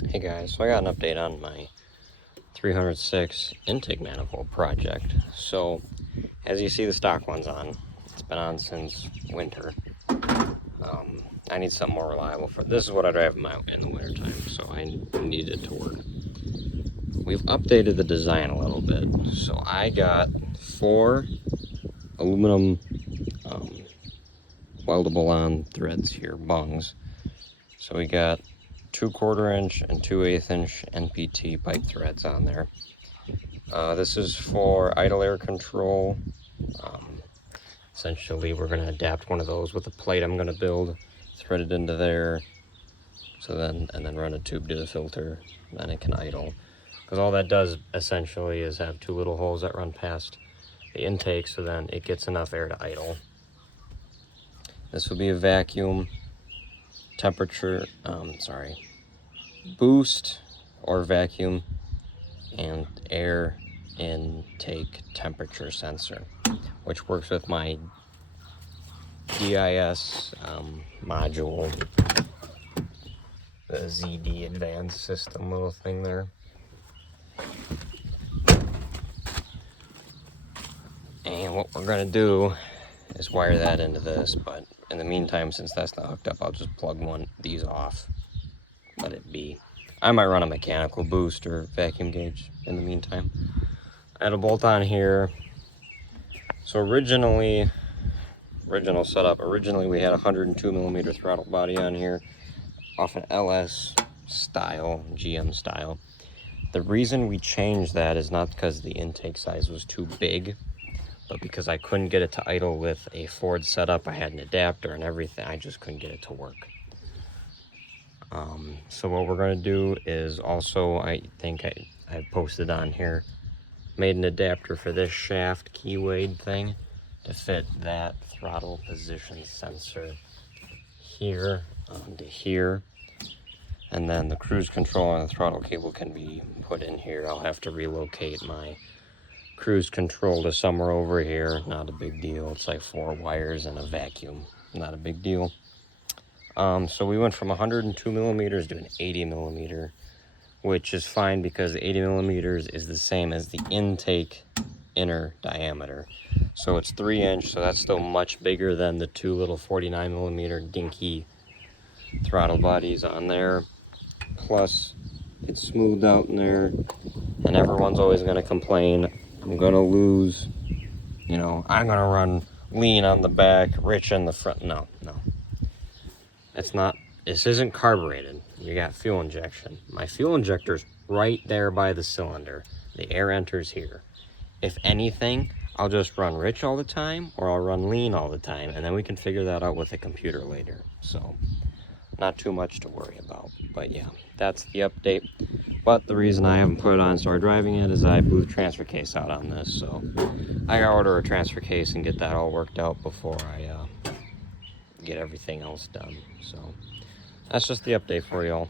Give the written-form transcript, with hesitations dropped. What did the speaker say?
Hey guys, so I got an update on my 306 intake manifold project. So, as you see the stock one's on, it's been on since winter. I need something more reliable for this. Is what I drive in the winter time, so I need it to work. We've updated the design a little bit. So I got 4 aluminum weldable on threads here, bungs. So we got 2 1/4" and 2 1/8" NPT pipe threads on there. This is for idle air control. Essentially, we're going to adapt one of those with a plate I'm going to build, thread it into there, and then run a tube to the filter, then it can idle. Because all that does essentially is have 2 little holes that run past the intake, so then it gets enough air to idle. This will be a vacuum temperature, boost or vacuum and air intake temperature sensor, which works with my DIS module, the ZD advanced system little thing there. And what we're gonna do is wire that into this, but in the meantime, since that's not hooked up, I'll just plug these off, let it be. I might run a mechanical boost or vacuum gauge in the meantime. I had a bolt on here. So original setup, we had a 102mm throttle body on here off an LS style, GM style. The reason we changed that is not because the intake size was too big, but because I couldn't get it to idle with a Ford setup. I had an adapter and everything, I just couldn't get it to work. So what we're going to do is also, I think I posted on here, made an adapter for this shaft keyway thing to fit that throttle position sensor here onto here. And then the cruise control and the throttle cable can be put in here. I'll have to relocate my cruise control to somewhere over here. Not a big deal. It's like 4 wires and a vacuum. Not a big deal. So we went from 102mm to an 80mm, which is fine because 80mm is the same as the intake inner diameter. So it's 3" so that's still much bigger than the 2 little 49mm dinky throttle bodies on there. Plus, it's smoothed out in there, and everyone's always going to complain, I'm going to lose, I'm going to run lean on the back, rich in the front. No. It's not. This isn't carbureted. You got fuel injection. My fuel injector's right there by the cylinder. The air enters here. If anything, I'll just run rich all the time, or I'll run lean all the time, and then we can figure that out with a computer later. So, not too much to worry about. But yeah, that's the update. But the reason I haven't put it on and started driving it is I blew the transfer case out on this. So, I gotta order a transfer case and get that all worked out before I get everything else done. So, that's just the update for y'all.